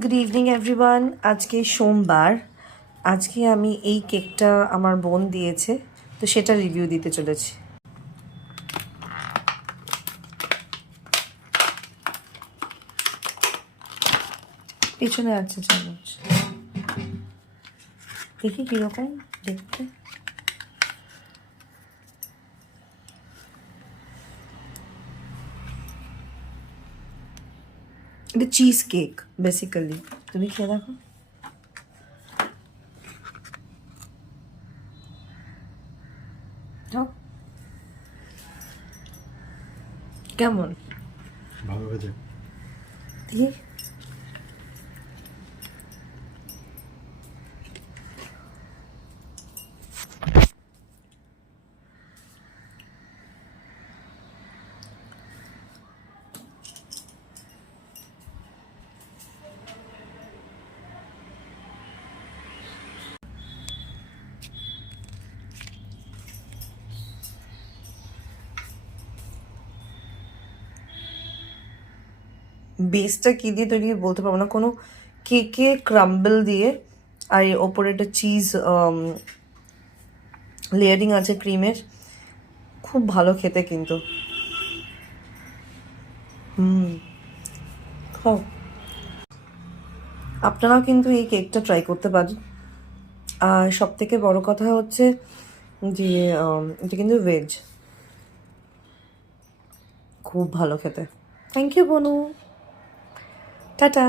Good evening everyone. আজকে সোমবার। আজকে আমি এই কেকটা আমার বোন দিয়েছে, তো সেটা রিভিউ দিতে চলেছি। পিছনে আছে চামচ, দেখি কীরকম দেখতে। এটা চিজ কেক বেসিক্যালি। তুমি খেয়ে দেখো। কেমন? ভালো হয়েছে। দেখি। বেসটা কী দিয়ে তৈরি বলতে পারবো না, কোনো কেকে ক্রাম্বল দিয়ে, আর এর ওপরে একটা চিজ লেয়ারিং আছে ক্রিমের। খুব ভালো খেতে কিন্তু। খাও। আপনারাও কিন্তু এই কেকটা ট্রাই করতে পারেন। আর সব থেকে বড় কথা হচ্ছে যে এটা কিন্তু ভেজ। খুব ভালো খেতে। থ্যাংক ইউ বনু। টাটা।